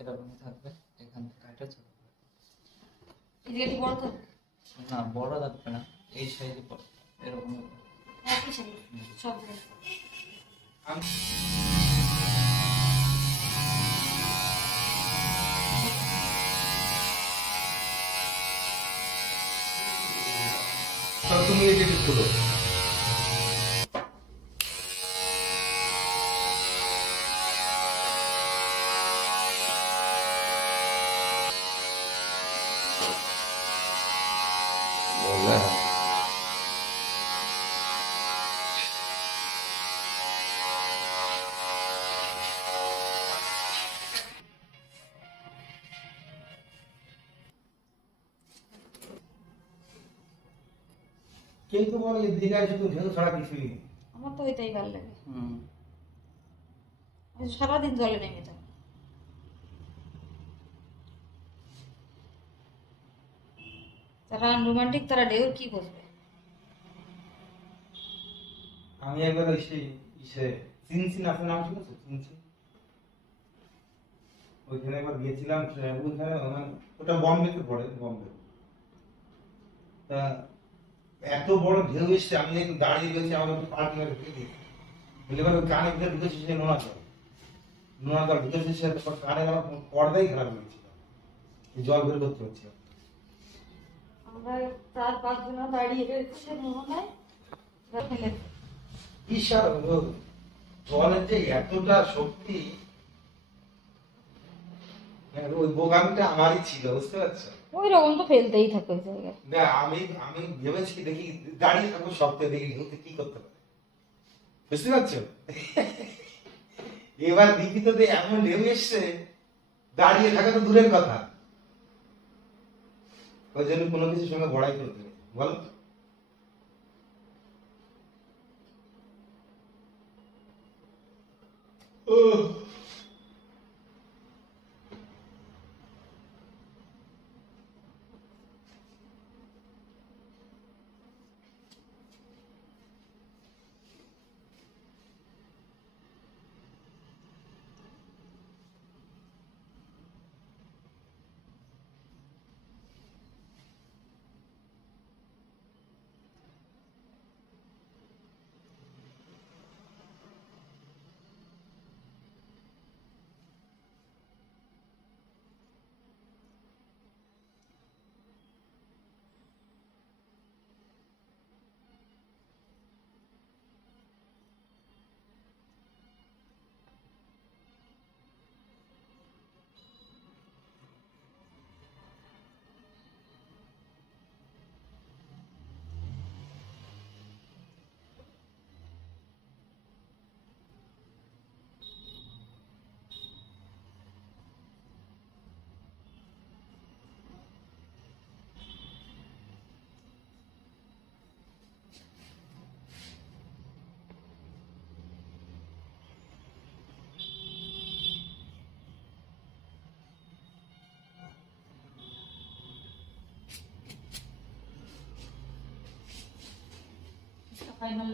এরকম থাকবে, এখান থেকে কাটা চলে এদিকে বড় থাকবে না, বড় থাকবে না, এই সাইজে এরকম একই সাইজ সব তুমি এই যে খুলো কিন্তু বলে দীঘায় শুধু ঢেউ ছাড়া কিছুই নেই। আমার তো এটাই ভালো লাগে। আমি সারাদিন জলে নেমে থাকি। যারা রোমান্টিক তারা ঢেউ কি বুঝবে। আমি একবার চিনছি না, আপনার নাম শুনেছো? চিনছি, ওইখানে একবার গিয়েছিলাম, ওইখানে ওটা বম্বেতে পড়ে, বম্বে। তা এত বড় ঢেউ এসছে, আমি একটু দাঁড়িয়ে গেছি, আমার একটু পার্কিং এর ঢুকে দিয়েছি, বলে এবার কানে ভিতরে ঢুকেছে সে নোনা জল ঢুকেছে, সে কানে আমার পর্দাই খারাপ হয়ে গেছিল, জল বের করতে হচ্ছে। আমরা 4-5 জন দাঁড়িয়ে রয়েছে মনে হয় বিশাল জলের যে এতটা শক্তি, ওই বোগামিটা আমারই ছিল, বুঝতে পারছো? ওই রকম তো ফেলতেই থাকে ওই জায়গায়। না আমি ভেবেছি দেখি দাঁড়িয়ে থাকবো, সপ্তাহে দেখি ঢেউতে কি করতে পারে, বুঝতে পারছো? এবার দেখি তো এমন ঢেউ এসছে, দাঁড়িয়ে থাকা তো দূরের কথা, ওই জন্য কোনো কিছুর সঙ্গে বড়াই করতে নেই, বলো? फाइनल